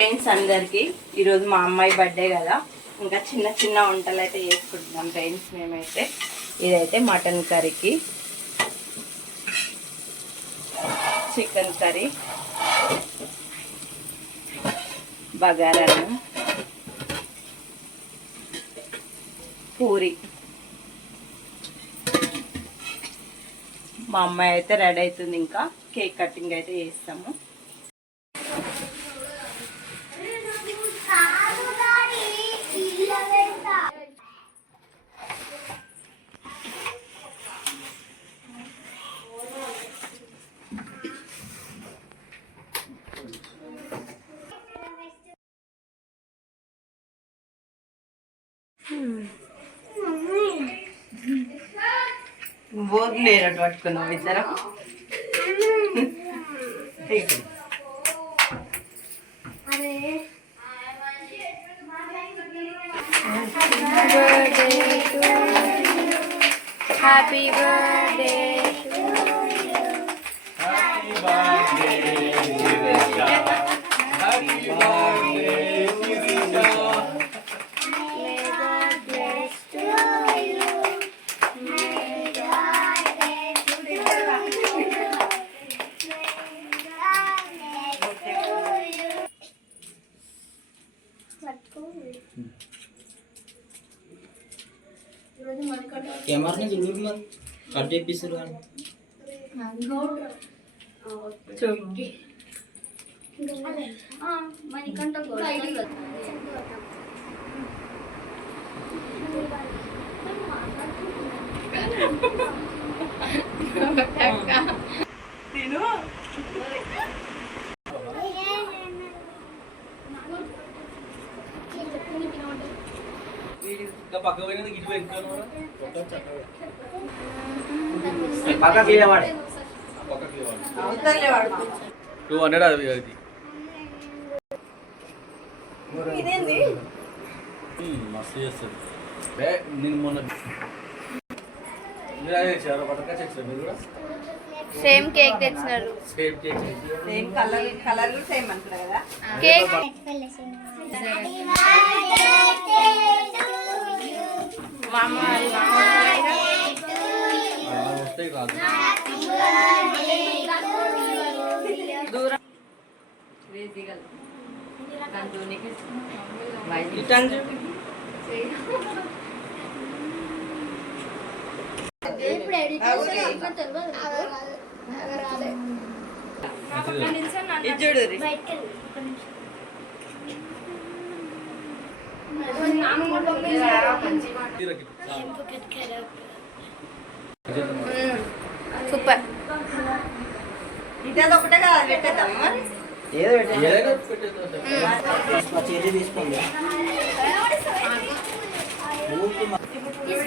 Friends అందరికి ఈరోజు మా అమ్మాయి బర్త్డే కదా, ఇంకా చిన్న చిన్న వంటలు అయితే చేసుకుంటున్నాం ఫ్రెండ్స్. మేమైతే ఇదైతే మటన్ కర్రీకి, చికెన్ కర్రీ, బగారాను, పూరి. మా అమ్మాయి అయితే రెడీ అవుతుంది, ఇంకా కేక్ కటింగ్ అయితే చేస్తాము. బోర్డు లేనట్టు పట్టుకున్నాం ఇద్దరం. హ్యాపీ బర్త్డే కెమెరాని చూడు మరి కట్ చేపిస్తారు కానీ తిను. పక్క పోయినది ఇటు పెట్టుకోను అవతలే వాడు 200 అది ఇదేంది మస్తు చేస్తుంది. నేను మొన్న మీరు కూడా సేమ్ కేక్ తెచ్చినారు. Same cake same colour colour same అంటారు కదా. కేక్ వస్తాయి కాదు దూరం చూడు సూపర్. ఇది ఒకటే కదా పెట్టేద్దామా? చెల్లి తీసుకోండి. ఇప్పుడు